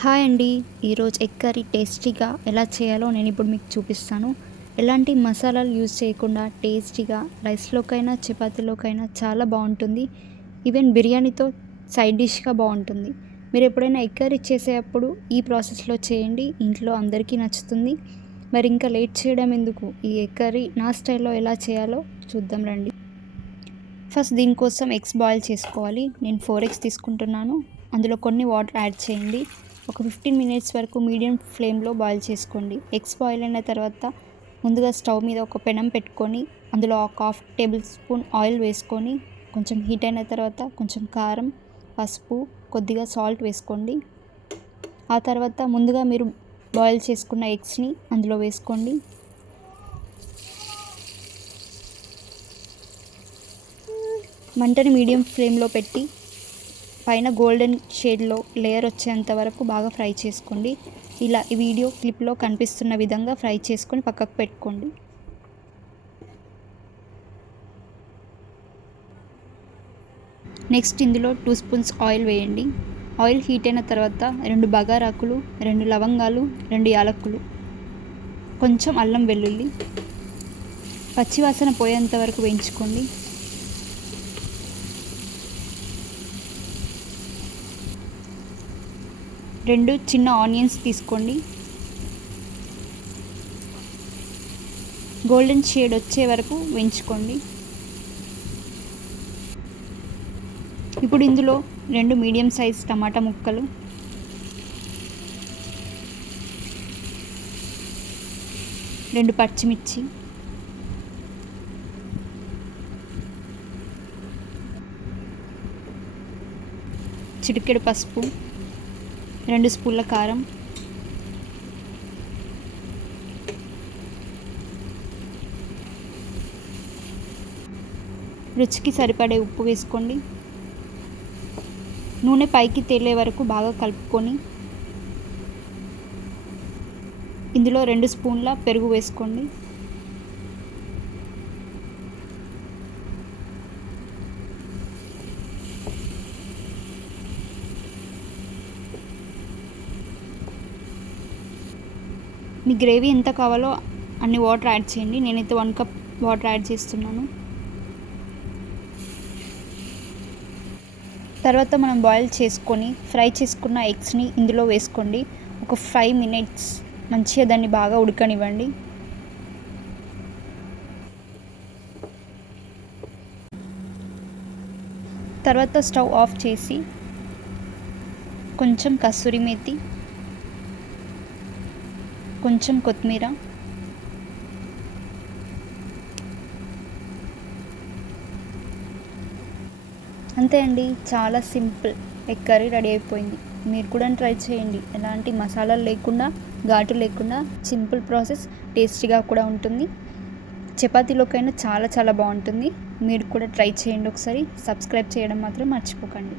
Hi అండి. ఈరోజు egg curry టేస్టీగా ఎలా చేయాలో నేను ఇప్పుడు మీకు చూపిస్తాను. ఎలాంటి మసాలాలు యూజ్ చేయకుండా టేస్టీగా రైస్‌లోకైనా, చపాతీలోకైనా చాలా బావుంటుంది. ఈవెన్ బిర్యానీతో సైడ్ డిష్‌గా బావుంటుంది. మీరు ఎప్పుడైనా ఎగ్ కర్రీ చేసేటప్పుడు ఈ ప్రాసెస్‌లో చేయండి. ఇంట్లో అందరికీ నచ్చుతుంది. మరి ఇంకా లేట్ చేయడం ఎందుకు? ఈ ఎగ్ కర్రీ నా స్టైల్‌లో ఎలా చేయాలో చూద్దాం రండి. ఫస్ట్ దీనికోసం ఎగ్స్ బాయిల్ చేసుకోవాలి. నేను 4 ఎగ్స్ తీసుకుంటున్నాను. అందులో కొన్ని వాటర్ యాడ్ చేయండి. ఒక 15 మినిట్స్ వరకు మీడియం ఫ్లేమ్లో బాయిల్ చేసుకోండి. ఎగ్స్ బాయిల్ అయిన తర్వాత ముందుగా స్టవ్ మీద ఒక పెనం పెట్టుకొని అందులో ఒక హాఫ్ టేబుల్ స్పూన్ ఆయిల్ వేసుకొని కొంచెం హీట్ అయిన తర్వాత కొంచెం కారం, పసుపు, కొద్దిగా సాల్ట్ వేసుకోండి. ఆ తర్వాత ముందుగా మీరు బాయిల్ చేసుకున్న ఎగ్స్ని అందులో వేసుకోండి. మంటని మీడియం ఫ్లేమ్లో పెట్టి పైన గోల్డెన్ షేడ్లో లేయర్ వచ్చేంత వరకు బాగా ఫ్రై చేసుకోండి. ఇలా ఈ వీడియో క్లిప్లో కనిపిస్తున్న విధంగా ఫ్రై చేసుకొని పక్కకు పెట్టుకోండి. నెక్స్ట్ ఇందులో 2 స్పూన్స్ ఆయిల్ వేయండి. ఆయిల్ హీట్ అయిన తర్వాత 2 బగారాకులు, 2 లవంగాలు, 2 యాలక్కులు, కొంచెం అల్లం వెల్లుల్లి పచ్చివాసన పోయేంత వరకు వేయించుకోండి. రెండు చిన్న ఆనియన్స్ తీసుకోండి. గోల్డెన్ షేడ్ వచ్చే వరకు వేయించుకోండి. ఇప్పుడు ఇందులో 2 మీడియం సైజ్ టమాటా ముక్కలు, 2 పచ్చిమిర్చి, చిటికెడు పసుపు, 2 స్పూన్ల కారం, రుచికి సరిపడే ఉప్పు వేసుకోండి. నూనె పైకి తేలే వరకు బాగా కలుపుకొని ఇందులో 2 స్పూన్ల పెరుగు వేసుకోండి. మీ గ్రేవీ ఎంత కావాలో అన్ని వాటర్ యాడ్ చేయండి. నేనైతే 1 కప్ వాటర్ యాడ్ చేస్తున్నాను. తర్వాత మనం బాయిల్ చేసుకొని ఫ్రై చేసుకున్న ఎగ్స్ని ఇందులో వేసుకోండి. ఒక 5 మినిట్స్ మంచిగా దాన్ని బాగా ఉడకనివ్వండి. తర్వాత స్టవ్ ఆఫ్ చేసి కొంచెం కస్తూరి మేతి, కొంచెం కొత్తిమీర, అంతే అండి. చాలా సింపుల్ ఎగ్ కర్రీ రెడీ అయిపోయింది. మీరు కూడా ట్రై చేయండి. ఎలాంటి మసాలాలు లేకుండా, ఘాటు లేకుండా సింపుల్ ప్రాసెస్, టేస్టీగా కూడా ఉంటుంది. చపాతీలోకైనా చాలా చాలా బాగుంటుంది. మీరు కూడా ట్రై చేయండి ఒకసారి. సబ్స్క్రైబ్ చేయడం మాత్రం మర్చిపోకండి.